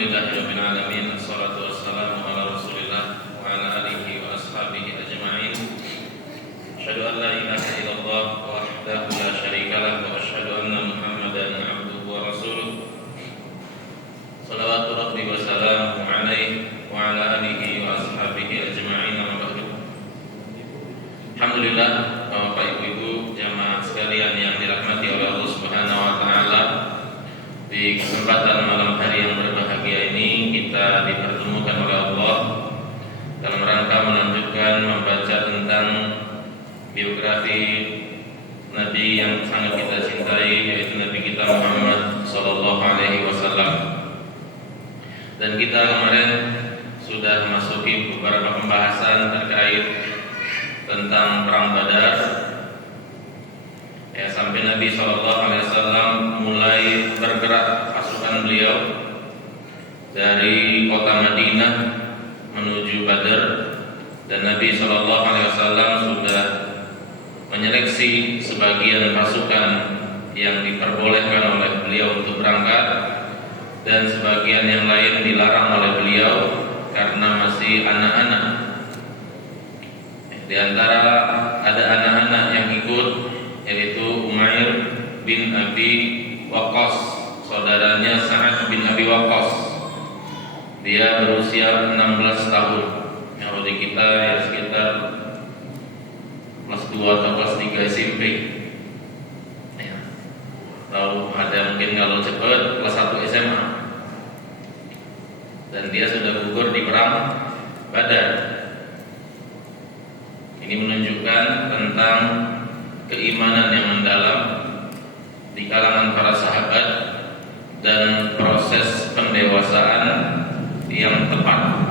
Alhamdulillahirabbil alamin, wassalatu wassalamu ala Rasulillah wa ala alihi wa ashabihi ajma'in. Asyhadu an la ilaha illallah wahdahu la syarika lah wa asyhadu anna Muhammadan abduhu wa rasuluh. Shalawatu rabbi wa salamuhu alaihi wa ala alihi wa ashabihi ajma'in. Amma ba'du. Alhamdulillah, Bapak Ibu jamaah sekalian yang dirahmati oleh Allah Subhanahu wa taala. Di kesempatan malam hari yang berbahagia ini kita dipertemukan oleh Allah dalam rangka melanjutkan membaca tentang biografi Nabi yang sangat kita cintai, yaitu Nabi kita Muhammad sallallahu alaihi wasallam. Dan kita kemarin sudah memasuki beberapa pembahasan terkait tentang perang Badar. Ya, sampai Nabi SAW mulai bergerak pasukan beliau dari kota Madinah menuju Badar, dan Nabi SAW sudah menyeleksi sebagian pasukan yang diperbolehkan oleh beliau untuk berangkat, dan sebagian yang lain dilarang oleh beliau karena masih anak-anak. Di antara ada anak-anak yang ikut, yaitu Umair bin Abi Waqqas, saudaranya Sa'ad bin Abi Waqqas. Dia berusia 16 tahun. Kalau di kita ya sekitar kelas 2 atau kelas 3 SMP. Ya. Lalu ada mungkin kalau cepat kelas 1 SMA. Dan dia sudah gugur di perang Badar. Ini menunjukkan tentang keimanan yang mendalam di kalangan para sahabat dan proses pendewasaan yang tepat.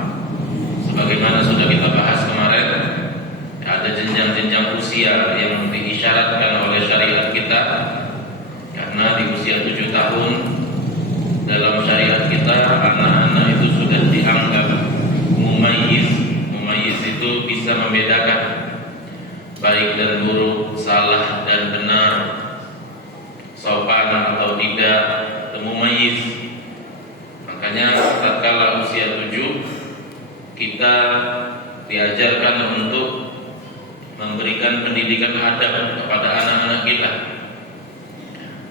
Sebagaimana sudah kita bahas kemarin, ada jenjang-jenjang usia yang diisyaratkan oleh syariat kita. Karena di usia 7 tahun dalam syariat kita, anak-anak itu sudah dianggap mumayyiz. Mumayyiz itu bisa membedakan baik dan buruk, salah dan benar, sopan atau tidak, mumayyiz. Makanya tatkala usia 7 kita diajarkan untuk memberikan pendidikan adab kepada anak-anak kita.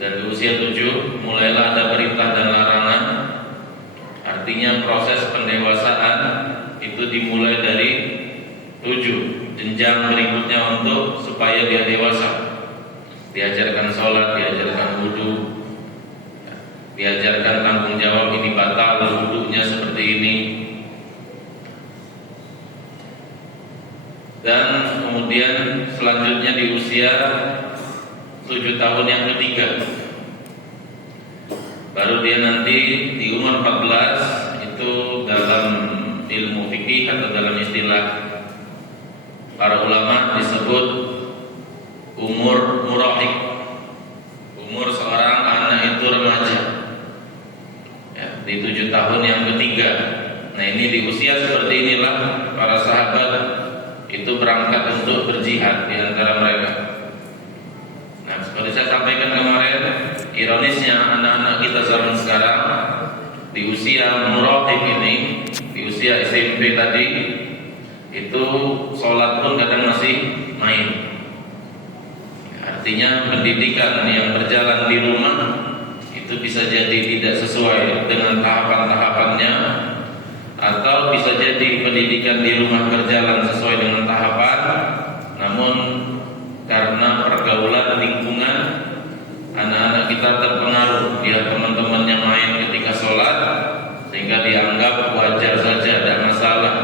Dan di usia 7 mulailah ada perintah dan larangan. Artinya proses pendewasaan itu dimulai dari 7. Jenjang berikutnya untuk supaya dia dewasa, diajarkan sholat, diajarkan wudu, diajarkan tanggung jawab, ini batal wudunya seperti ini. Dan kemudian selanjutnya di usia 7 tahun yang ketiga, baru dia nanti di umur 14, itu dalam ilmu fikih atau dalam istilah para ulama disebut umur murahik. Umur seorang anak itu remaja ya, di 7 tahun yang ketiga. Nah, ini di usia seperti inilah para sahabat itu berangkat untuk berjihad di antara mereka. Nah, seperti saya sampaikan kemarin, ironisnya anak-anak kita zaman sekarang di usia murahik ini, di usia SMP tadi, itu sholat pun kadang masih main. Artinya pendidikan yang berjalan di rumah itu bisa jadi tidak sesuai dengan tahapan-tahapannya, atau bisa jadi pendidikan di rumah berjalan sesuai dengan tahapan, namun karena pergaulan lingkungan, anak-anak kita terpengaruh lihat teman-temannya main ketika sholat, sehingga dianggap wajar saja, tidak masalah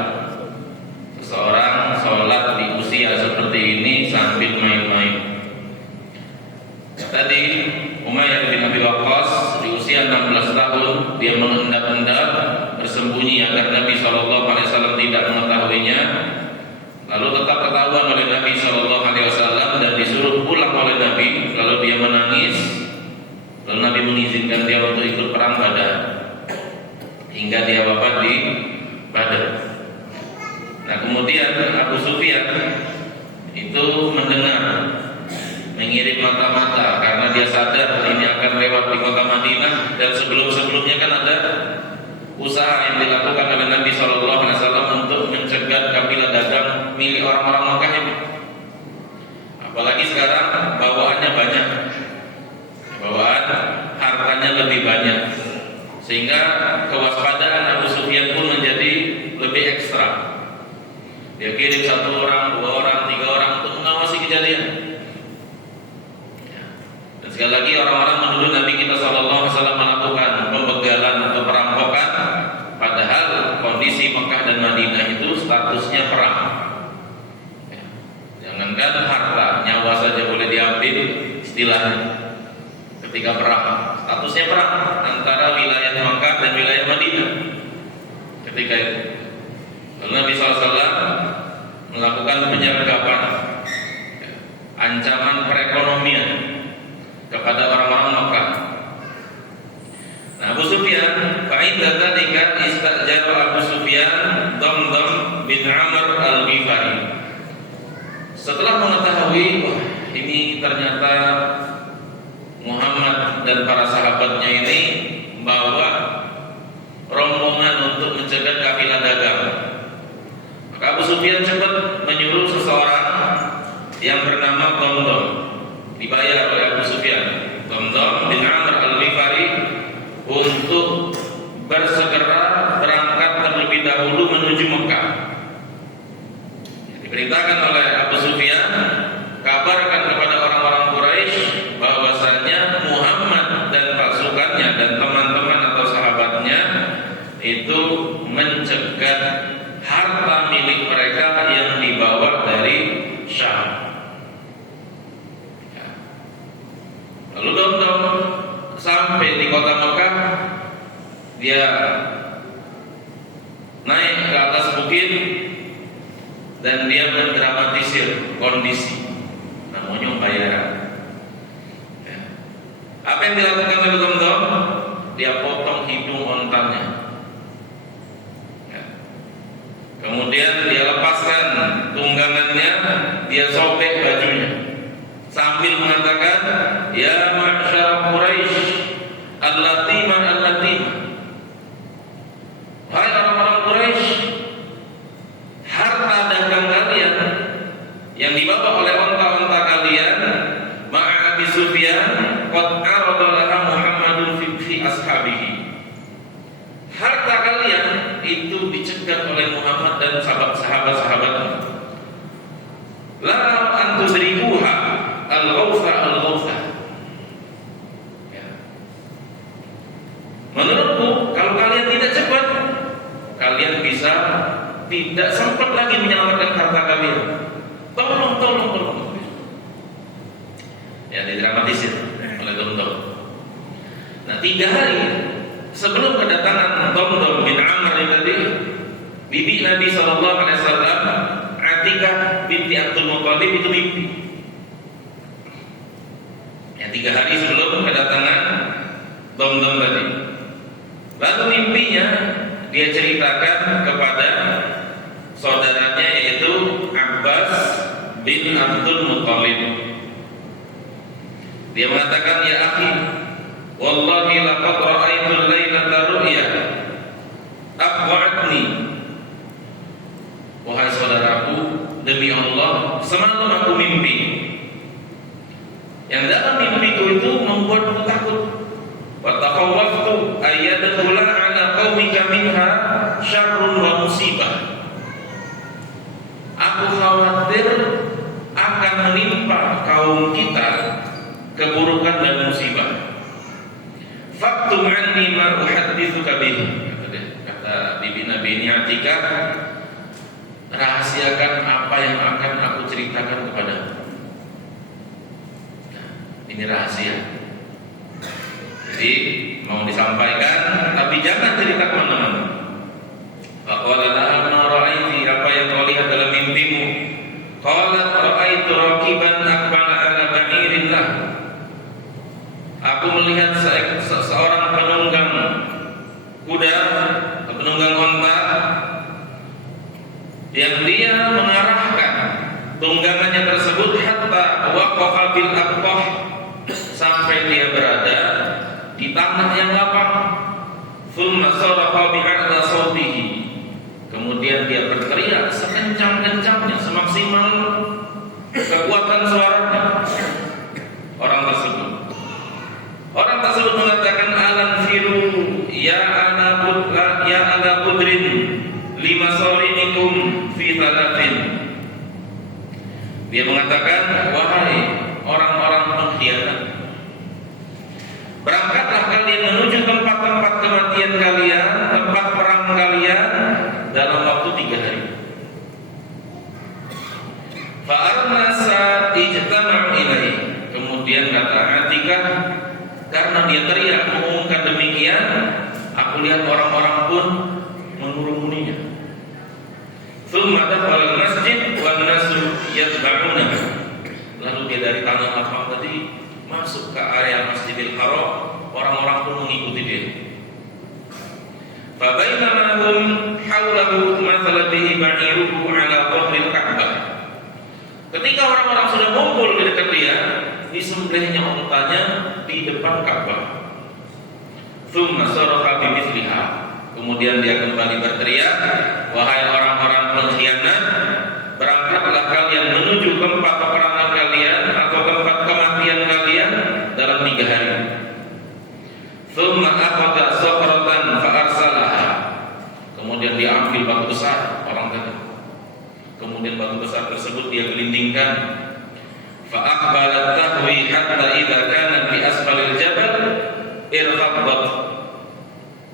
seorang sholat di usia seperti ini sambil main-main. Tadi Umayyah bin Abi Waqqas di usia 16 tahun dia mengendap-endap bersembunyi agar Nabi SAW tidak mengetahuinya. Lalu tetap ketahuan oleh Nabi SAW dan disuruh pulang oleh Nabi. Lalu dia menangis. Lalu Nabi mengizinkan dia untuk ikut perang Badar hingga dia wafat di Badar. Nah, kemudian Abu Sufyan itu mendengar, mengirim mata-mata karena dia sadar ini akan lewat di kota Madinah, dan sebelum-sebelumnya kan ada usaha yang dilakukan oleh Nabi SAW untuk mencegah kafilah dagang milik orang-orang Makkah ini. Apalagi sekarang bawaannya banyak, bawaan hartanya lebih banyak, sehingga kewaspadaan Abu Sufyan pun menjadi lebih ekstra. Dia kirim 1 orang, 2 orang, 3 orang untuk mengawasi kejadian. Dan sekali lagi orang-orang menuduh Nabi kita SAW melakukan pembegalan atau perampokan, padahal kondisi Mekah dan Madinah itu statusnya perang. Jangankan harta, nyawa saja boleh diambil istilahnya ketika perang. Statusnya perang antara wilayah Mekah dan wilayah Madinah ketika itu. Lalu Nabi SAW melakukan penyergapan, ancaman perekonomian kepada orang-orang Mekah. Nah, Abu Sufyan, fa'idza dzalika istajara Abu Sufyan Damdam bin Amr al-Ghifari. Setelah mengetahui, wah, ini ternyata Muhammad dan para sahabatnya ini membawa rombongan untuk mencegah kafilah dagang, maka Abu Sufyan cepat menyuruh seseorang yang bernama Damdam, dibayar oleh Abu Sufyan, Damdam bin Amr al-Ghifari, untuk bersegera berangkat terlebih dahulu menuju Mekah. Diperintahkan oleh Abu Sufyan, kabarkan kepada orang-orang Quraisy bahwasanya Muhammad dan pasukannya dan teman-teman atau sahabatnya itu mencegah harta milik mereka yang dibawa dari Syam. Lalu Damdam sampai di kota Mekah, dia naik ke atas bukit dan dia mendramatisir kondisi, namanya bayaran. Apa yang dilakukan oleh Damdam? Dia potong hidung ontanya, kemudian dia lepaskan tunggangannya, dia sobek bajunya sambil mengatakan, ya ma'syar Quraisy al-latima al-latima, hai orang-orang Quraisy, harta dagang kalian yang dibawa oleh onta-onta kalian ma'a Abi Sufyan qad arada laha Muhammadun fi ashabihi. Harta kalian itu dicegat oleh Muhammad dan sahabat-sahabatnya. La antudribuha al-ghawfa al-ghawfa. Menurutku, kalau kalian tidak cepat, kalian bisa tidak sempat lagi menyelamatkan harta kalian. Tolong. Ya, didramatisir oleh Damdam. Nah, 3 hari sebelum kedatangan Damdam bin Amr tadi, bibi Nabi SAW, Atikah binti Abdul Muthalib itu mimpi. Ya, 3 hari sebelum kedatangan Damdam tadi. Lalu mimpinya dia ceritakan kepada saudaranya, yaitu Abbas bin Abdul Muthalib. Dia mengatakan, ya akhi, wallahi laqad ra'aitu lailata ru'ya aqwa'atni. Wahai saudaraku, demi Allah, semalam aku mimpi. Yang dalam mimpiku itu membuatku takut. Wa takhawwaftu ayyadkhula 'ala qaumika minha syarrun wa musibah. Aku khawatir akan menimpa kaum kita keburukan dan musibah. Faktum anni ma uhadditsuka bihi. Kata bibi Nabi ini Atikah, rahasiakan apa yang akan aku ceritakan kepadamu. Nah, ini rahasia. Jadi mau disampaikan, tapi jangan cerita kemana-mana. Faqala laha ma ra'aiti, apa yang kau lihat dalam mimpimu? Qalat ra'aitu raqiban aqbala ala ba'irin lah. Aku melihat seorang penunggang kuda, penunggang onta, yang dia mengarahkan tunggangannya tersebut hatta waqafa bil aqfah, sampai dia berada di tanah yang lapang. Thumma sarafa bi'a'la sawtihi. Kemudian dia berteriak sekencang-kencangnya, semaksimal kekuatan suaranya. Orang tersebut mengatakan, alam firu ya ala budrin lima sorinikum fi talatin. Dia mengatakan, wahai orang-orang pengkhianat, berangkatlah kalian menuju tempat-tempat kematian kalian, tempat perang kalian dalam waktu 3 hari. Fa'arna sa'ijtama'u ilaih. Kemudian kata Atikah, karena dia teriak mengumumkan demikian, aku lihat orang-orang pun mengurumuninya. Tsumma dakhala al-masjid wan nasu yatba'una. Lalu dia dari tanah lapang tadi masuk ke area Masjidil Haram, orang-orang pun mengikuti dia. Fa bainama hum haulahu mathala bihi ba'iruhu ala dhahril Ka'bah. Ketika orang-orang sudah kumpul di dekat dia, disembelihnya untanya di depan Ka'bah. Tsumma sarafa bimithliha. Kemudian dia kembali berteriak, wahai orang-orang pengkhianat, berangkatlah kalian menuju tempat peperangan kalian atau tempat kematian kalian dalam 3 hari. Tsumma akhadha sakhratan fa arsalaha. Kemudian dia ambil batu besar orang tadi. Kemudian batu besar tersebut dia gelindingkan. Fa aqbalat tahwi hatta idza kanat bi asfalil jabal irfaqat.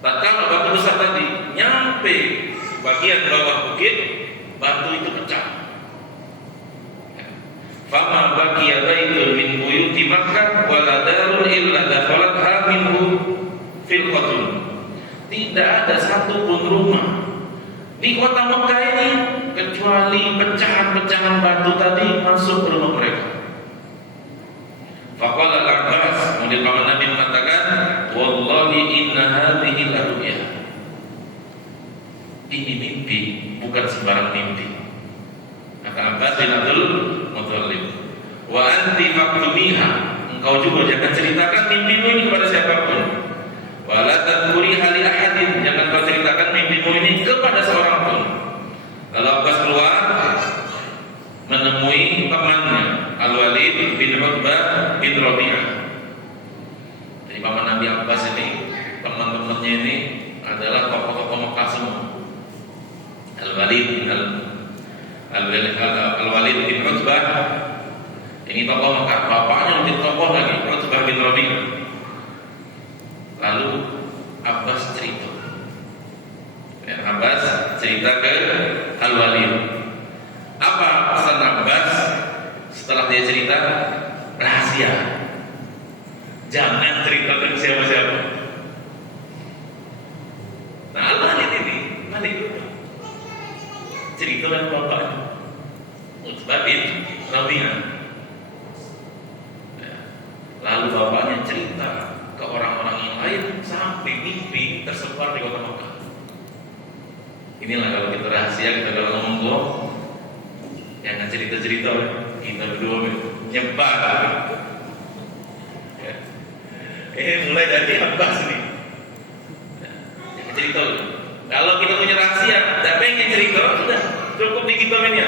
Tatkala batu besar tadi nyampe bagian bawah bukit, batu itu pecah. Fama baqiya baitun min buyuti Makkah wala darun illa dakhalatha minhu fil qatl. Tidak ada satu pun rumah di kota Mekah ini kecuali pecahan-pecahan batu tadi masuk ke rumah mereka. Faqala al-Abbas, kemudian paman Nabi mengatakan, wallahi inna hadhihi la-ru'ya. Ini mimpi, bukan sembarang mimpi. Kata Abbas bin Abdul Muthalib, wa anti faktumiha, engkau juga jangan ceritakan mimpimu ini kepada siapapun. Wa la tadhkuriha li ahadin, jangan kau ceritakan mimpimu ini kepada seorang pun. Lalu Abbas keluar menemui temannya Al-Walid bin Utbah bin Rabi'ah. Jadi paman Nabi Abbas ini, teman-temannya ini adalah tokoh-tokoh Mekah semua. Al-Walid bin Utbah ini tokoh Mekah, bapaknya lebih tokoh lagi, Utbah bin Rabi'ah. Lalu Abbas cerita ke Al-Walid. Apa pesan Abbas setelah dia cerita? Rahasia, jangan ceritakan siapa-siapa. Nah, Al-Walid ini cerita dengan bapaknya Utbah bin Rabi'ah. Lalu bapaknya cerita ke orang-orang yang lain sampai mimpi tersebar di kota Mekah. Inilah kalau kita rahasia, kita kalau ngomong jangan cerita-cerita, kita berdua nyebar. Mulai dari Abbas nih. Jangan cerita. Kalau kita punya rahasia, tidak pengen cerita, sudah cukup di kita ini.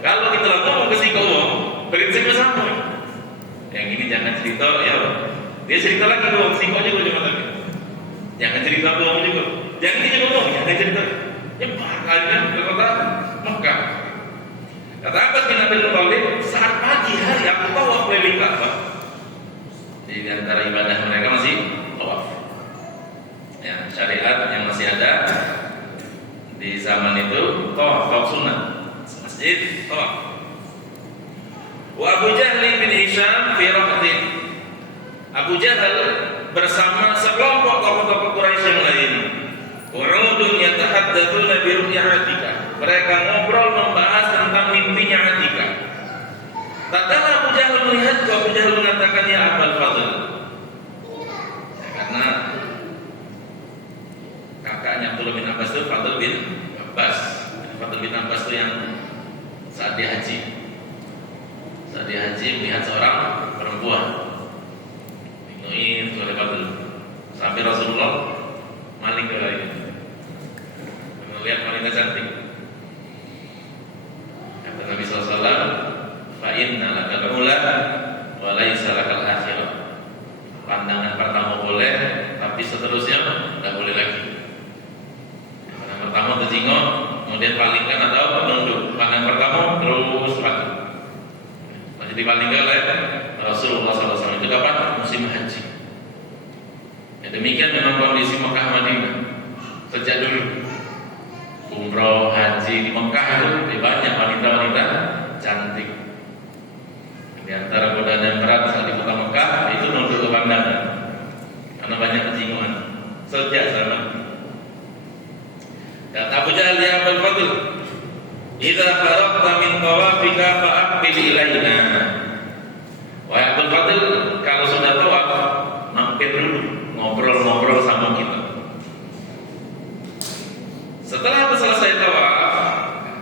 Kalau kita ngomong ke si kaum, prinsipnya sama. Yang ini jangan cerita, ya. Dia cerita lagi dong, si kaum juga lagi. Jangan cerita doang juga. Jangan dia ngomong, jangan cerita. Nyebar kalian ke kota Mekah. Kata Abbas bin Abdul Muthalib, saat pagi hari aku tawaf keliling Ka'bah. Jadi di antara ibadah mereka masih tawaf. Ya, syariat yang masih ada di zaman itu tawaf sunnah, masjid tawaf. Wa Abu Jahl bin Hisham fi rahtin. Abu Jahal bersama sekelompok tokoh-tokoh Quraisy yang lain. Urudun yatahaddatsuna bi ru'ya Atikah. Mereka ngobrol membahas tentang mimpinya Atikah. Tatkala Abu Jahal melihat, Abu Jahal mengatakan, ya Abul Fadl. Ya, karena kakaknya Abdullah bin Abbas itu Fadl bin Abbas. Fadl bin Abbas itu yang saat dia haji. Saat dia haji melihat seorang perempuan. Ini oleh Fadl. Sampai Rasulullah maling ke seterusnya tidak boleh lagi. Pandang pertama terjengok, kemudian palingkan atau menunduk. Pandang pertama terus lagi. Masih dipalingkan oleh Rasulullah SAW. Itu kapan? Musim haji. Ya, demikian memang kondisi Mekah Madinah sejak dulu. Umroh haji di Mekah itu banyak wanita-wanita cantik. Di antara godaan yang berat saat di kota Mekah itu nunduk ke pandangan, karena banyak kejinguan sejak zaman. Dan Abu Jahal ya Abul Fadl, "Idza faragta min tawafika fa'aqbil ilaina." Wahai Abul Fadl, kalau sudah tawaf, mampir dulu, ngobrol-ngobrol sama kita. Setelah aku selesai tawaf,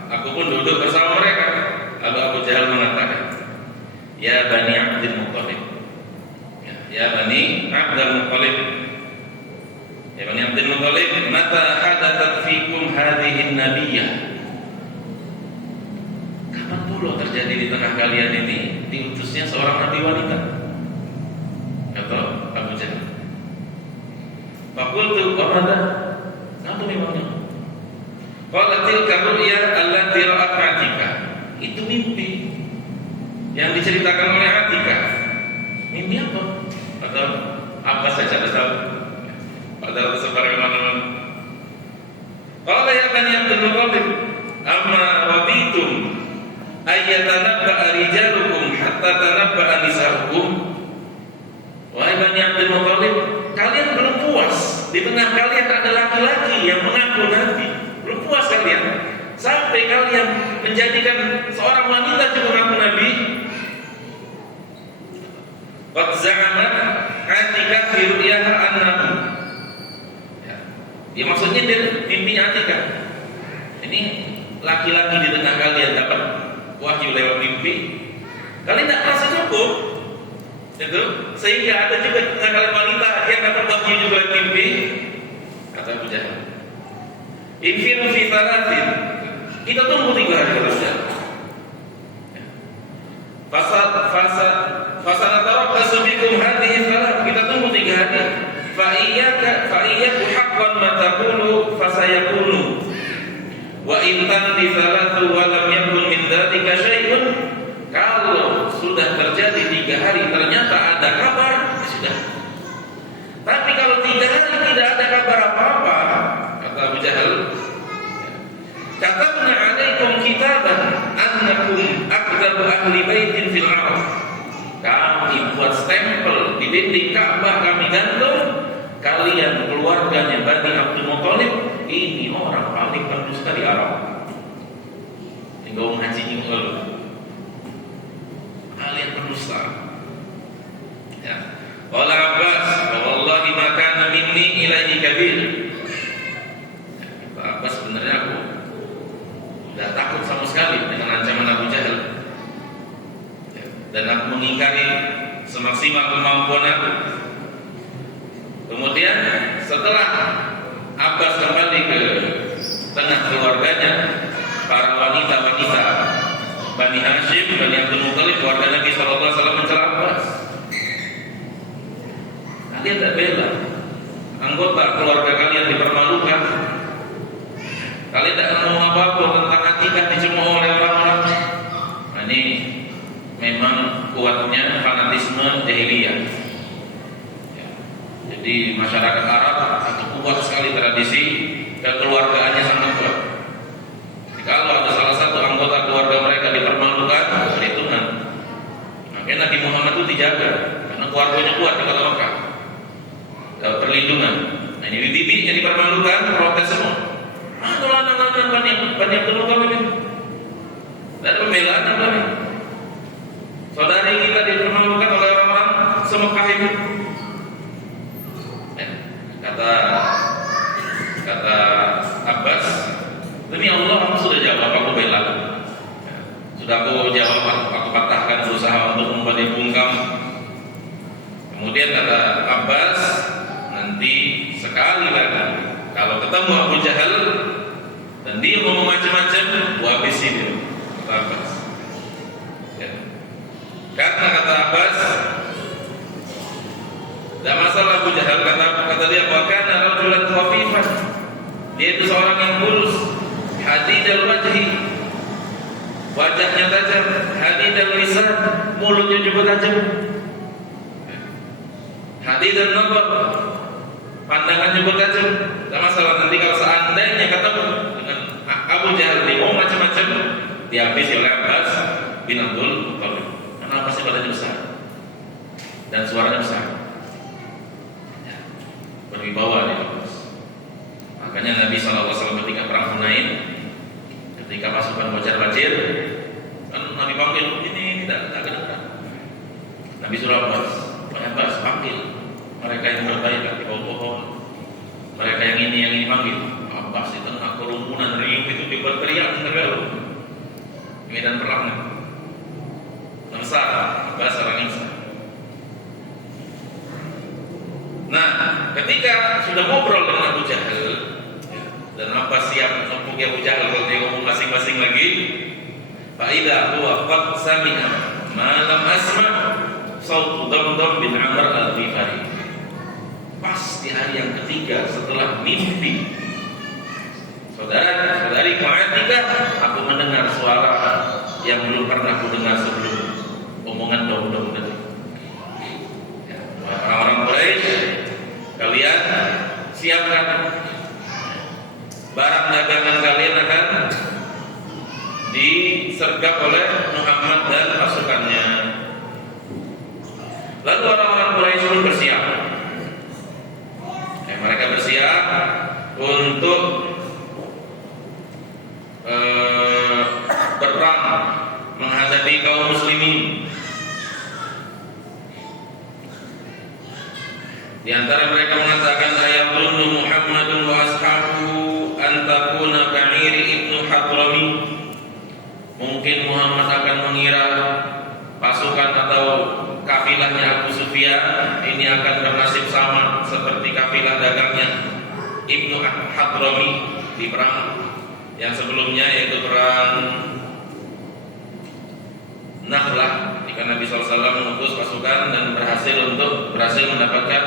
aku pun duduk bersama mereka. Lalu Abu Jahal mengatakan, "Ya Bani Abdul Muttalib, ya Bani Abdul Muttalib, ya Bani Abdul Muttalib, mata hadathat fikum hadhihi nabiyyah." Kapan pula terjadi di tengah kalian ini diutusnya seorang nabi wanita? Kata Abu Jahal. Faqultu wa madza? Apa memangnya? Qala tilka ru'ya allati ra'at Atika. Itu mimpi yang diceritakan oleh Atika. Mimpi apa? Atau apa saja tahu? Padahal tersebar di mana-mana. Qala ya Bani Abdul Muttalib, amma wabitum ayyatanabba'a rijalukum hatta tanabba'a nisa'ukum. Wahai Bani Abdul Muttalib, kalian belum puas. Di tengah kalian ada laki-laki yang mengaku nabi. Belum puas kalian sampai kalian menjadikan seorang wanita juga mengaku nabi. Qad za'amat Atika fi ru'yaha annahu. Ya, maksudnya dia mimpinya Atika. Ini laki-laki di tengah kalian dapat wahyu lewat mimpi. Kalian tidak merasa cukup, itu sehingga ada juga di tengah kalian wanita yang dapat wahyu juga lewat mimpi. Kata Abu Jahal, "Infiru fi thalathin." Kita tunggu 3 hari saja. Fasanatawabbasu bikum hadhihi thalath. Kita tunggu 3 hari. Fa iyyaku haqqan ma taqulu fasayakunu. Wa in tandi thalathu wa lam yakun min dzalika syai'un. Kalau sudah terjadi 3 hari ternyata ada kabar, sudah. Tapi kalau 3 hari tidak ada kabar apa-apa, kata Abu Jahal, katabna alaikum kitaban annakum aqdabu ahli baitin fil arab. Kami buat stempel di dinding Ka'bah, kami gantung, kalian keluarganya Bani Abdul Muttalib ini orang paling pendusta di Arab. Tinggal ngaji ingol, kalian pendusta. Ya. Qala Abbas, wallahi ma kana minni ilaihi kabir. Abbas, sebenarnya aku tidak takut sama sekali dengan ancaman Abu Jahal, dan aku mengingkari semaksimal kemampuan aku. Kemudian setelah Abbas kembali ke tengah keluarganya, para wanita-wanita Bani Hashim, Bani Abdul Muttalib, keluarga Nabi SAW mencela Abbas. Kalian tak bela anggota keluarga kalian dipermalukan. Kalian tak mau apa-apa tentang Atika dicemooh oleh orang-orang. Nah, ini memang kuatnya fanatisme jahiliyah. Ya. Jadi masyarakat Arab itu kuat sekali tradisi kekeluargaannya sangat kuat. Jadi, kalau ada salah satu anggota keluarga mereka dipermalukan, perhitungan. Makanya Nabi Muhammad itu dijaga karena keluarganya kuat di kota Mekah. Perlindungan. Nah, ini bibi yang dipermalukan, protes semua. Itu lanang-lanang Bani Abdul Muttalib itu. Dan pembelaan apa nih? Saudari kita dipermalukan oleh orang-orang semekah itu. Kata Abbas, demi Allah aku sudah jawab, aku bela. Sudah aku jawab, aku patahkan berusaha untuk membuat bungkam. Kemudian kata Abbas, nanti sekali lagi kalau ketemu Abu Jahal dan dia ngomong macam-macam, gua habisin dia. Kata Abbas. Ya. Karena kata Abbas, tidak masalah Abu Jahal, kata dia, bahkan rajulan khafifan, dia itu seorang yang mulus, hadidal wajhi, wajahnya tajam, hadidal lisan, mulutnya juga tajam, hadidal nazar, pandangan juga tajam. Tak masalah nanti kalau seandainya ketemu dengan Abu Jahal, dia mau macam-macam, dihabisi oleh Abbas bin Abdul Muttalib. Karena Abbas badannya besar dan suaranya besar, berwibawa dia Abbas. Makanya Nabi SAW ketika perang Hunain, ketika pasukan Bajir, kan Nabi panggil, ini tidak kedengaran. Nabi suruh Abbas panggil mereka yang berbaik di bawah pohon, mereka yang ini panggil. Abbas di tengah kerumunan riuh itu berteriak terlalu medan perang besar. Abbas orang yang besar. Nah, ketika sudah ngobrol dengan Abu Jahal dan Abbas siap mempunyai Abu Jahal kalau dia ngomong masing-masing lagi, fa'idha huwa qad sami'a ma lam asma' sautu Damdam bin Amr al-Ghifari. Pas di hari yang ketiga setelah mimpi saudari Atika, aku mendengar suara yang belum pernah aku dengar sebelum omongan Damdam tadi. Orang-orang Quraisy, kalian siapkan barang dagangan kalian akan disergap oleh Muhammad dan pasukannya. Lalu orang-orang Quraisy pun bersiap. Mereka bersiap untuk berperang menghadapi kaum muslimin. Di antara mereka mengatakan, ayaqulu Muhammadun wa ashabuhu an takuna ka'iri ibnu Hadrami. Mungkin Muhammad akan mengira pasukan atau kafilahnya Abu Sufyan ini akan bernasib sama seperti kafilah dagangnya Ibnu Hadrami di perang yang sebelumnya, yaitu perang Nakhlah, jika Nabi SAW mengutus pasukan dan berhasil mendapatkan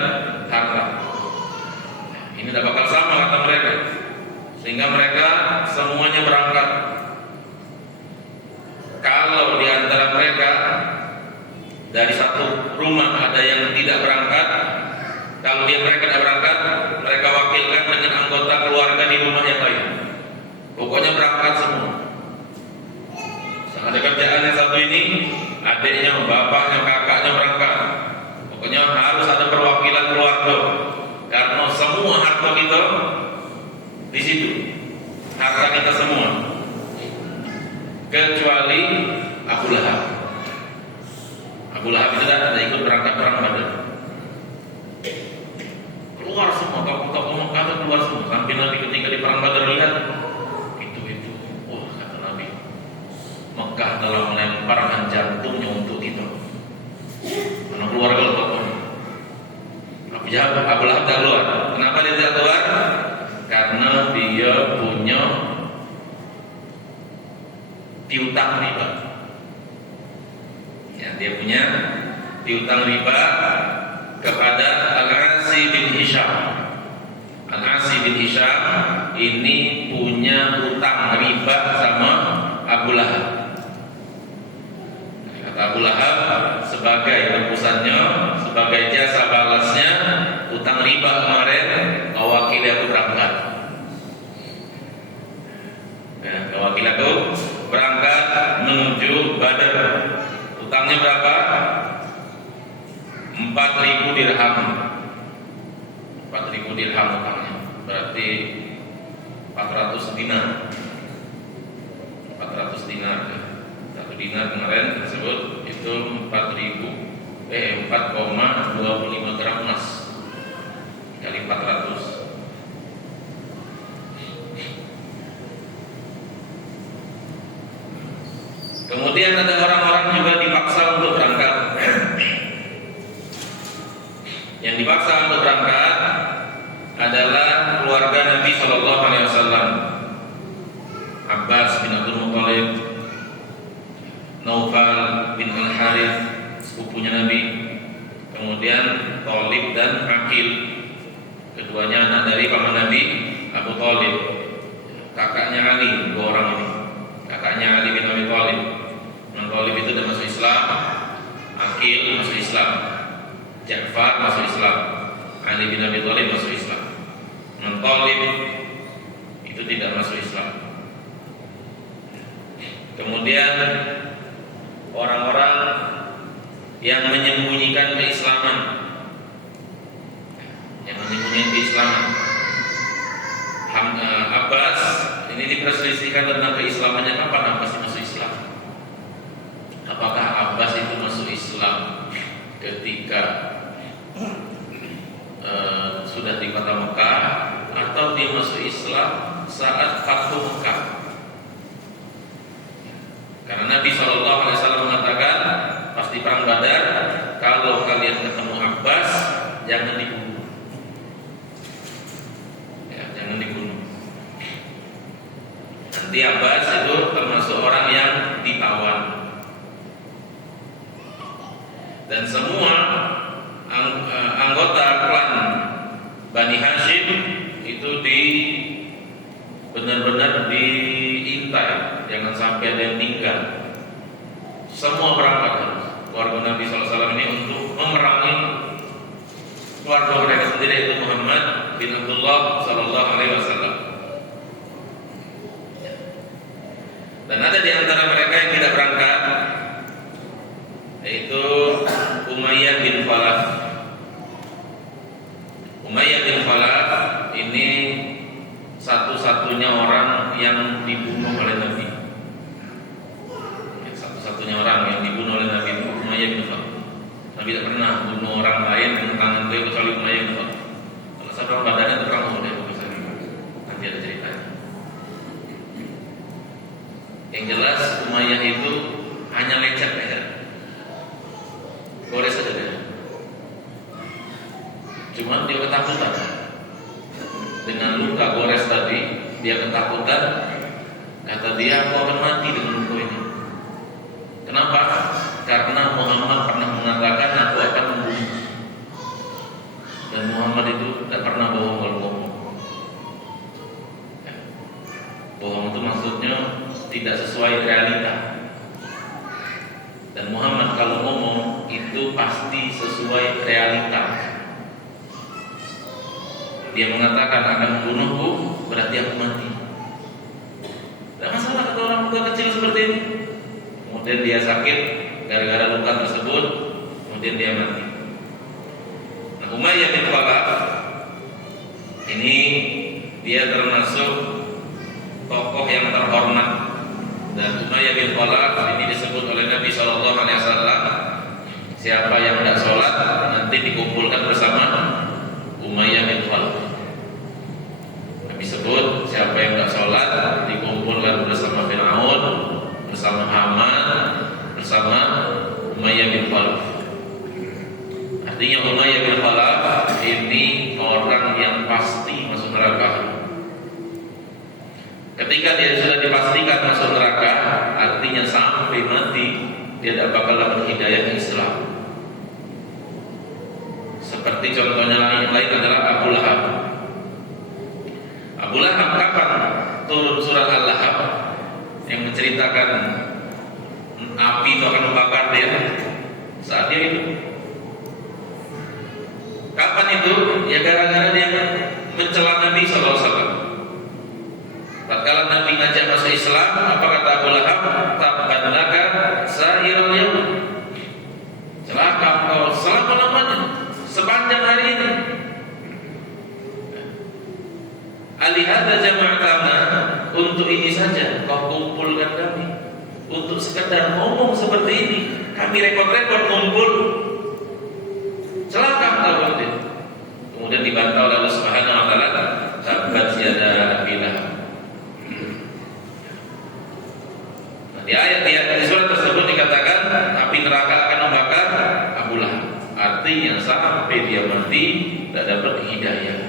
harta. Ini tidak bakal sama kata mereka, sehingga mereka semuanya berangkat. Kalau di antara mereka dari satu rumah ada yang tidak berangkat, kalau mereka tidak berangkat, mereka wakilkan dengan anggota keluarga di rumah yang lain. Pokoknya berangkat semua. Ada kerjaan yang satu ini, adiknya, bapaknya, kakaknya berangkat. Pokoknya harus ada perwakilan keluarga, karena semua harta kita di situ, harta kita semua, kecuali Abu Lahab. Abu Lahab itu tidak ikut berangkat perang Badar. Keluar semua, tokoh-tokoh Mekah keluar semua. Sampai Nabi ketika di perang Badar lihat itu, wah kata Nabi, Mekah telah melemparkan jantungnya untuk kita. Karena keluar kalau tokoh. Abu Lahab tak keluar. Kenapa dia tidak keluar? Karena dia punya piutang riba. Ya, dia punya piutang riba kepada Al-Asi bin Hisham. Al-Asi bin Hisham ini punya utang riba sama Abu Lahab. Kata Abu Lahab, sebagai tebusannya, sebagai jasa balasnya utang riba kemarin, kau wakili aku berangkat. Ya, kau wakili aku berangkat menuju Badar. Utangnya berapa? 4.000 dirham. 4.000 dirham utangnya. Berarti 400 dinar. 400 dinar. Satu dinar kemarin tersebut itu 4,25 gram emas kali 400. Kemudian ada orang-orang juga dipaksa untuk berangkat. Yang dipaksa untuk berangkat adalah keluarga Nabi Shallallahu Alaihi Wasallam, Abbas bin Abdul Muttalib, Naufal bin Al Harith, sepupunya Nabi, kemudian Thalib dan Aqil, kedua Keduanya anak dari paman Nabi Abu Thalib, kakaknya Ali, dua orang ini. Kakaknya Ali bin Abi Thalib. Abu Thalib itu sudah masuk Islam, Aqil masuk Islam, Ja'far masuk Islam, Ali bin Abi Thalib masuk Islam. Abu Thalib itu tidak masuk Islam. Kemudian orang-orang yang menyembunyikan keislaman, Abbas ini diperselisihkan tentang keislamannya. Kapan Abbas masuk Islam? Apakah Abbas itu masuk Islam ketika sudah di kota Mekah, atau dia masuk Islam saat Fathu Mekah? Karena Nabi SAW mengatakan pas di perang Badar, kalau kalian ketemu Abbas, jangan dibunuh. Ya, jangan dibunuh. Nanti Abbas itu termasuk orang yang ditawan. Dan semua anggota klan Bani Hashim itu benar-benar diintai, jangan sampai ada yang tinggal. Semua berangkat keluarga Nabi SAW ini untuk memerangi keluarga mereka sendiri, yaitu Muhammad bin Abdullah Sallallahu Alaihi Wasallam. Dan ada di antara mereka yang tidak berangkat, yaitu Umayyah bin Khalaf. Umayyah bin Khalaf ini satu-satunya orang yang dibunuh oleh Nabi. Satu-satunya orang yang dibunuh oleh Nabi itu Umayyah bin Khalaf. Nabi tidak pernah bunuh orang lain dengan tangan beliau kecuali Umayyah bin Khalaf. Kalau saya perang Badar itu perang Uhud, nanti ada ceritanya. Yang jelas Umayyah itu hanya lecet saja, gores saja dia. Cuman dia ketakutan. Dengan luka gores tadi, dia ketakutan. Kata dia, aku akan mati dengan luka ini. Kenapa? Karena Muhammad pernah mengatakan aku akan membunuh. Dan Muhammad itu tidak pernah bohong kalau bohong. Bohong itu maksudnya tidak sesuai realita. Dan Muhammad kalau ngomong itu pasti sesuai realita. Dia mengatakan akan membunuhku, berarti aku mati. Tidak masalah kata orang luka kecil seperti ini. Kemudian dia sakit gara-gara luka tersebut, kemudian dia mati. Nah, Umayyah bin Khalaf ini dia termasuk tokoh yang terhormat. Dan Umayyah bin Khalaf ini disebut oleh Nabi SAW, siapa yang tidak sholat nanti dikumpulkan bersama Umayyah bin Khalaf. Nabi sebut siapa yang tidak sholat dikumpulkan bersama Fir'aun, bersama Haman, bersama Umayyah bin Khalaf. Artinya Umayyah bin Khalaf ini orang yang pasti masuk neraka. Ketika dia sudah dipastikan masuk neraka, artinya sampai mati dia tidak bakal dapat hidayah Islam. Seperti contohnya yang lain adalah Abu Lahab. Abu Lahab kapan turun surat Al-Lahab yang menceritakan api itu akan membakar dia? Saat dia hidup. Kapan itu? Ya gara-gara dia mencela Nabi SAW. Tatkala Nabi ngajak masuk Islam, apa kata Abu Lahab? Tabban laka sa'irul yaum. Celaka kau selama-lamanya, sepanjang hari ini. Alihada jama'atana, untuk ini saja kau kumpulkan kami. Untuk sekedar ngomong seperti ini, kami repot-repot kumpul. Celaka kau nanti. Kemudian dibantah oleh Allah Subhanahu wa taala, tabbat yada Abi Lahab. Di ayat di surat tersebut dikatakan api neraka akan membakar Abu Lahab. Artinya sampai dia mati tidak dapat hidayah.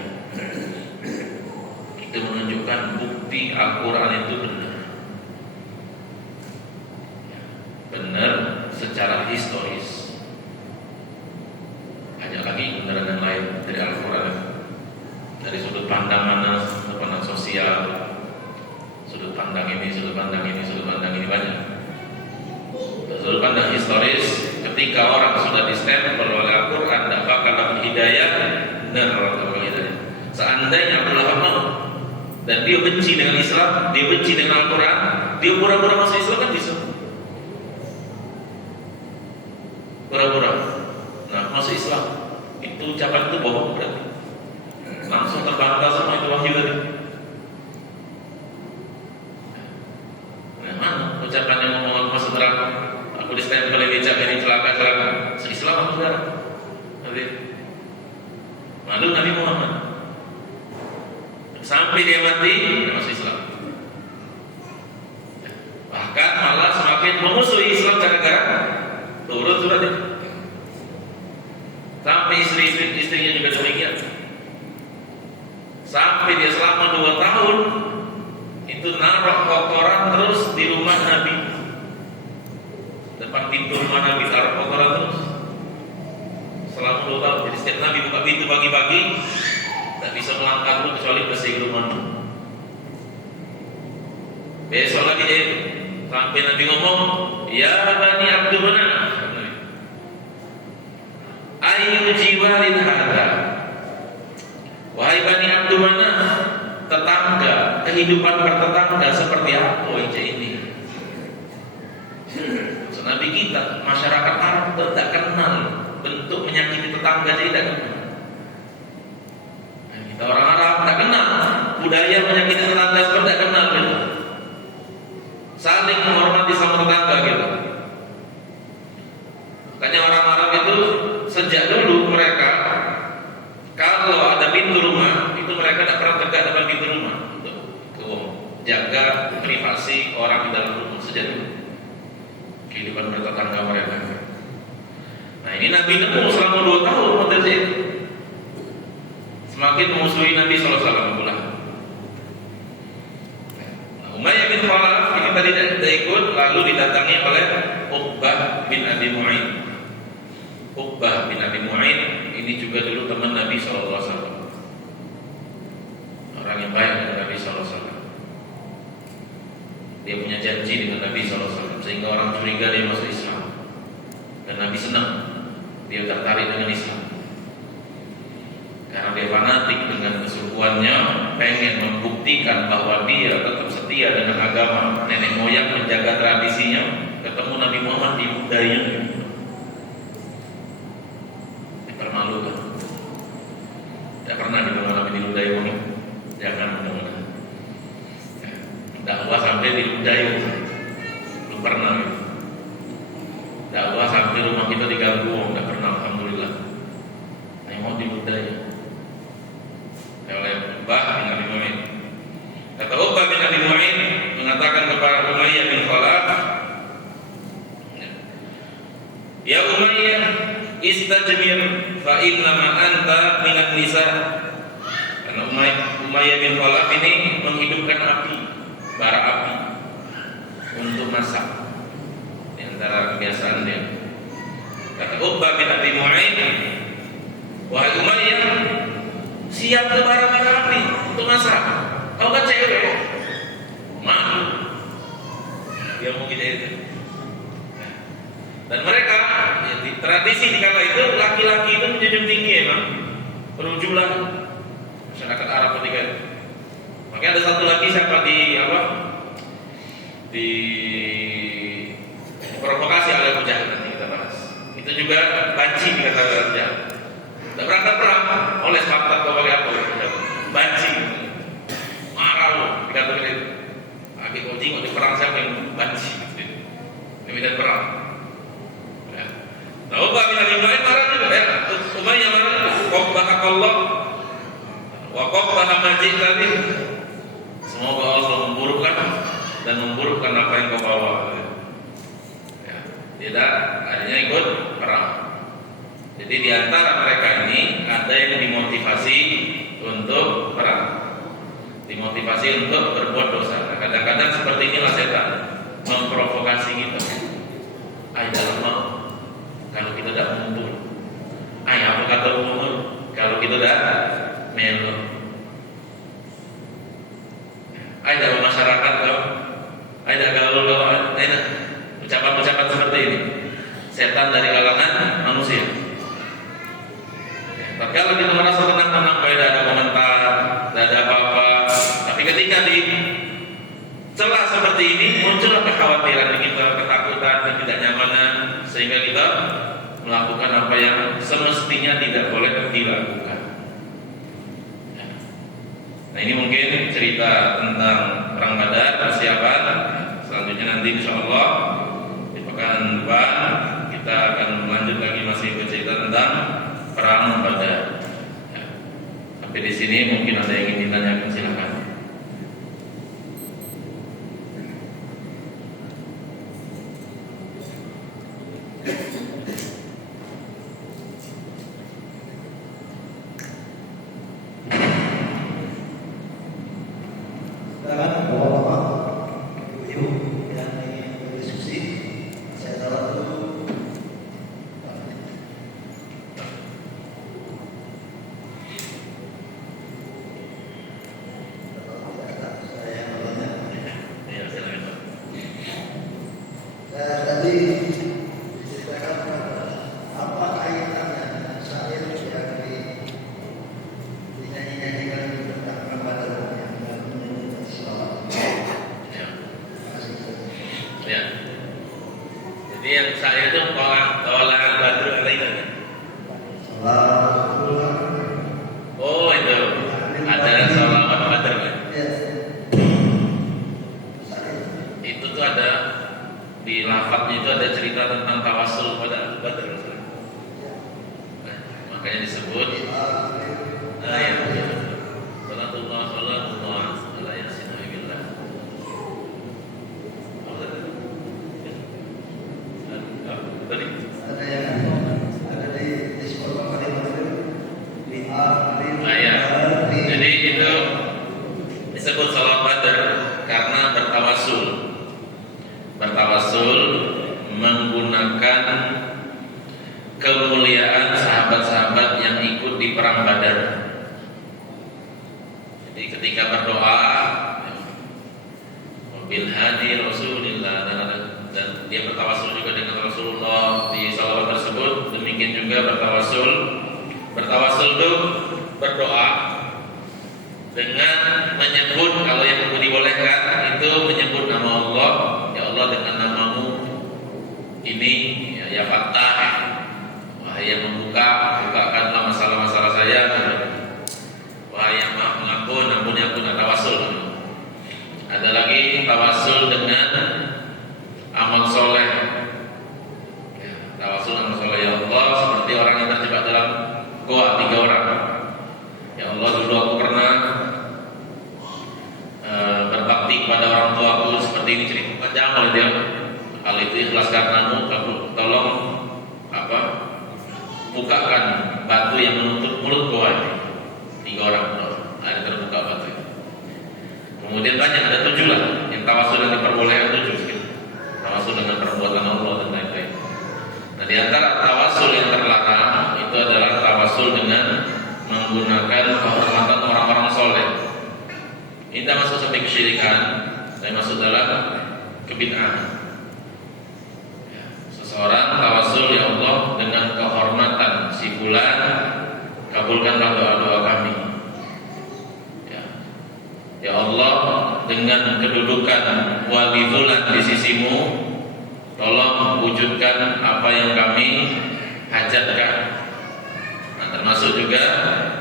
Itu menunjukkan bukti Al-Quran itu benar. Benar secara historis. Banyak lagi kebenaran yang lain dari Al-Quran. dari sudut pandang mana, sudut pandang sosial, sudut pandang ini, sudut pandang ini, sudut pandang ini banyak. Sudut pandang historis, ketika orang sudah distempel oleh Al-Quran, tidak bakal dapat hidayah, neraka hidayah. Seandainya Abdullah mau dan dia benci dengan Islam, dia benci dengan Al-Quran, dia pura-pura masuk Islam kan bisa. Pura-pura. Nah, masuk Islam itu ucapan itu bohong berarti. Langsung terbantah semua itu wahyu tadi. Nah, mana ucapannya ngomong aku masuk neraka? Aku distempel ini cap ini celaka. Se-Islam apa enggak? Nanti malu Nabi Muhammad. Sampai dia mati, dia masuk Islam. Bahkan malah semakin memusuhi Islam gara-gara turun surat itu. Sampai istrinya juga demikian. Sampai dia selama 2 tahun itu naruh kotoran terus di rumah Nabi. Depan pintu rumah Nabi taruh kotoran terus. Selama 2 tahun. Jadi setiap Nabi buka pintu pagi-pagi, tak bisa melangkah dulu kecuali bersih rumahnya. Besok lagi dia sampai Nabi ngomong, ya Bani Abdul Manaf, ayu jiwarin hada. Wahai Bani Abdul Manaf, tetangga, kehidupan bertetangga seperti apa ini? So, Nabi kita, masyarakat Arab tidak kenal bentuk menyakiti tetangga, tidak kenal. Kita orang Arab tidak kenal budaya menyakiti tetangga, tidak kenal gitu. Saling menghormati sama tetangga gitu. Makanya orang Arab itu sejak dulu mereka kalau ada pintu rumah itu mereka tidak pernah tegak depan pintu rumah untuk jaga privasi orang di dalam rumah sejak dulu. Kehidupan bertetangga mereka. Nah ini Nabi nemu selama 2 tahun model itu. Semakin memusuhi Nabi SAW pula. Nah, Umayyah bin Khalaf ini tadi tidak ikut, lalu didatangi oleh Uqbah bin Abi Mu'aid. Uqbah bin Abi Mu'aid ini juga dulu teman Nabi SAW. Orang yang baik dengan Nabi SAW. Dia punya janji dengan Nabi SAW sehingga orang curiga dia masuk Islam. Dan Nabi senang dia tertarik dengan Islam. Karena dia fanatik dengan kesukuannya, pengen membuktikan bahwa dia tetap setia dengan agama nenek moyang, menjaga tradisinya. Ketemu Nabi Muhammad di budaya dipermalukan. Tidak pernah dibawa Nabi di budaya ini. Jangan mudah-mudahan. Dakwah sampai di budaya belum pernah. Dakwah sampai rumah kita diganggu, tidak pernah. Alhamdulillah. Nah, mau di budaya. Oleh Uqbah bin Abi Mu'aid. Kata Uqbah bin Abi Mu'aid mengatakan kepada Umayyah bin Khalaf, ya Umayyah, istajmir fa innama anta minan nisa. Karena Umayyah bin Khalaf ini menghidupkan api, bara api untuk masak. Di antara kebiasaan dia. Kata Uqbah bin Abi Mu'aid, wahai Umayyah, siap ke bara-bara api untuk masak. Kau kan cewek, malu. Dia mau kita itu. Dan mereka, ya, di tradisi di kala itu laki-laki itu menjunjung tinggi emang perujulan masyarakat Arab ketika itu. Makanya ada satu lagi siapa di provokasi oleh Abu Jahal, nanti kita bahas. Itu juga banci dikata Abu Jahal. Tidak berangkat perang oleh sahabat kau pakai apa? Banci, marah dikata begitu. Akhir kau jingok di perang siapa yang banci? Di medan perang. Nah, Uqbah bin Abi Mu'aid marah juga. Umayyah marah juga. Qabbahakallah wa qabbaha majid tadi. Semoga Allah memburukkan dan memburukkan apa yang kau bawa. Ya, tidak, akhirnya ikut perang. Jadi di antara mereka ini ada yang dimotivasi untuk perang, dimotivasi untuk berbuat dosa. Nah, kadang-kadang seperti inilah setan memprovokasi kita. Dalam mau kalau kita tidak mengumpul, apa kata umur kalau kita tidak melo. ketika di celah seperti ini muncullah kekhawatiran kita, ketakutan, ketidaknyamanan, sehingga kita melakukan apa yang semestinya tidak boleh dilakukan. Nah, ini mungkin cerita tentang perang Badar, persiapan. Selanjutnya nanti insyaallah di pekan depan kita akan lanjut lagi masih bercerita tentang perang Badar. Ya. Sampai di sini mungkin ada yang ingin ditanyakan, silakan. Jadi yang saya itu tolak Badru alaina. Oh itu ada sholawat Badr kan? Itu tuh ada di lafadznya itu ada cerita tentang tawassul pada Badr. Nah, makanya disebut salatullah ala yasin billah. Tadi jadi itu disebut salat Badr karena bertawasul menggunakan kemuliaan sahabat-sahabat yang ikut di perang Badar. Jadi ketika berdoa bil hadi Rasulillah, dan dia bertawasul juga dengan Rasulullah di salawat tersebut. Demikian juga bertawasul itu berdoa dengan menyebut, kalau yang dibolehkan itu menyebut nama Allah. Ya Allah, dengan namamu ini ya Fattah, wahai yang membuka, bukakanlah masalah-masalah saya. Wahai yang maha pengampun, ampuni aku. Tawasul. Ada lagi tawasul dengan amal soleh. Tawasul amal soleh. Ya Allah, seperti orang yang terjebak dalam goa, 3 orang. Ya Allah, dulu aku pernah berbakti kepada orang tuaku seperti ini, cerita panjang oleh dia. Kalau itu ikhlas karenamu, tolong bukakan batu yang menutup mulut goa ini. 3 orang ada terbuka batu itu. Kemudian banyak, ada 7 lah yang tawasul yang diperbolehkan 7. Tawasul dengan perbuatan Allah dan lain-lain. Nah, di antara tawasul yang terlarang itu adalah tawasul dengan menggunakan kehormatan orang-orang soleh. Ini tidak masuk sampai kesyirikan, tapi masuk dalam kebid'ahan. Seseorang tawasul, ya Allah, dengan kehormatan si fulan, kabulkanlah doa-doa kami. Ya Allah, dengan kedudukan wali fulan di sisimu, tolong wujudkan apa yang kami hajatkan. Nah, termasuk juga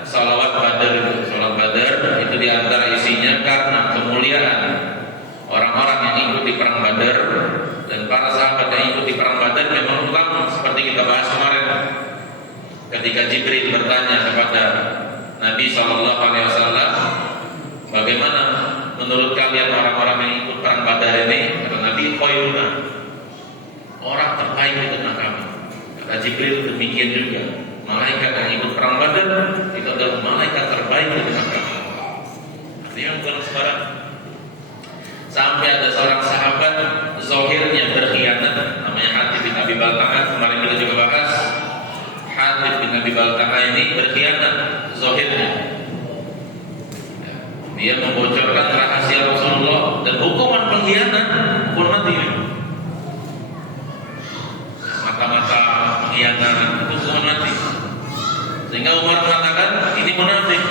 salawat Badar itu. Salawat Badar itu diantara isinya karena kemuliaan orang-orang yang ikut di perang Badar, dan para sahabat yang ikut di perang Badar memang utama, seperti kita bahas kemarin ketika Jibril bertanya kepada Nabi SAW, bagaimana menurut kalian orang-orang yang ikut perang Badar ini? Kata Nabi, khairuna, orang terbaik di tengah kami. Kata Jibril, demikian juga malaikat yang ikut perang Badar itu adalah malaikat terbaik di tengah kami. Artinya bukan sembarang. Sampai ada seorang sahabat zahirnya berkhianat, namanya Hatib bin Abi Balta'ah. Kemarin kita juga bahas Hatib bin Abi Balta'ah ini berkhianat zahirnya. Dia membocorkan rahasia Rasulullah, dan hukuman pengkhianat pun mati. Mata-mata pengkhianat, hukuman mati. Sehingga Umar mengatakan, ini munafik.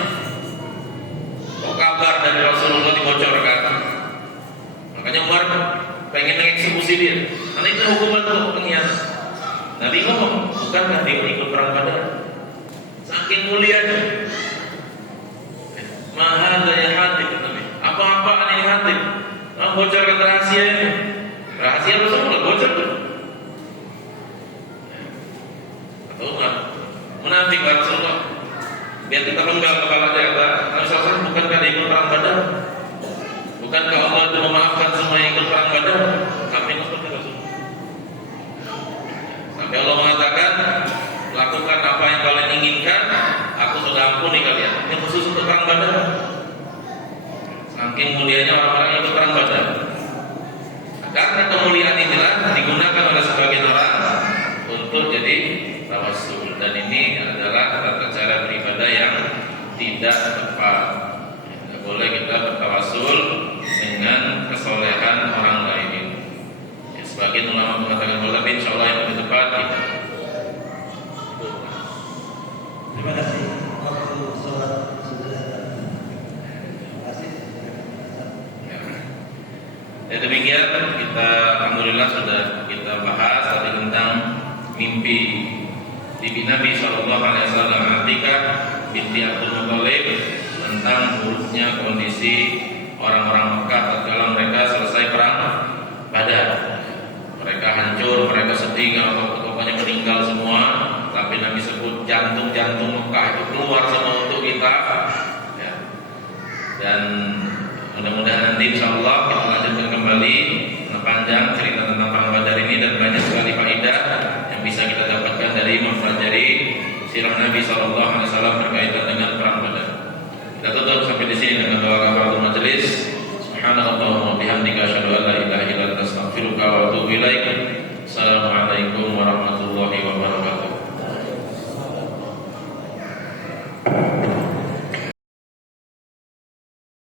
Kok kabar dari Rasulullah dibocorkan? eksekusi dia. Karena itu hukuman untuk pengkhianat. Nabi ngomong, bukankah dia ikut perang Badar? Saking mulianya. Mahal ya Hatib, apa-apaan ini Hatib? Bocorkan rahasia ini. Rahasia Rasulullah bocor tuh. Atau munafik Rasulullah. Biar kita penggal kepala dia. Nabi SAW bukankah dia ikut perang Badar? Bukankah Allah itu memaafkan semua yang ikut perang Badar? Kami ikut Rasulullah. Sampai Allah mengatakan, lakukan apa yang kalian inginkan, aku sudah ampuni kalian. Ini khusus untuk perang Badar. Saking mulianya orang-orang yang ikut perang Badar. Karena kemuliaan inilah digunakan oleh sebagian orang untuk jadi tawassul, dan ini adalah tata cara beribadah yang tidak tepat. Tidak boleh kita bertawassul dengan kesolehan orang lain. Ya, sebagian ulama mengatakan boleh, tapi insya Allah yang lebih tepat tidak. Terima kasih. Waktu sholat sudah datang. Terima kasih. Ya, demikian kita alhamdulillah sudah kita bahas tadi tentang mimpi Nabi Shallallahu Alaihi Wasallam Atika binti Abdul Muthalib, tentang buruknya kondisi orang-orang Mekah tatkala mereka selesai perang Badar. Mereka hancur, mereka sedih, pokoknya meninggal semua. Tapi Nabi sebut jantung-jantung Mekah itu keluar semua untuk kita. Ya. Dan mudah-mudahan nanti insyaallah kita lanjutkan kembali panjang cerita tentang perang Badar ini, dan banyak sekali faedah yang bisa kita dapatkan dari mempelajari sirah Nabi Sallallahu Alaihi Wasallam berkaitan dengan perang Badar. Kita tutup sampai di sini dengan doa kafaratul majelis. Subhanallah wa bihamdika asyhadu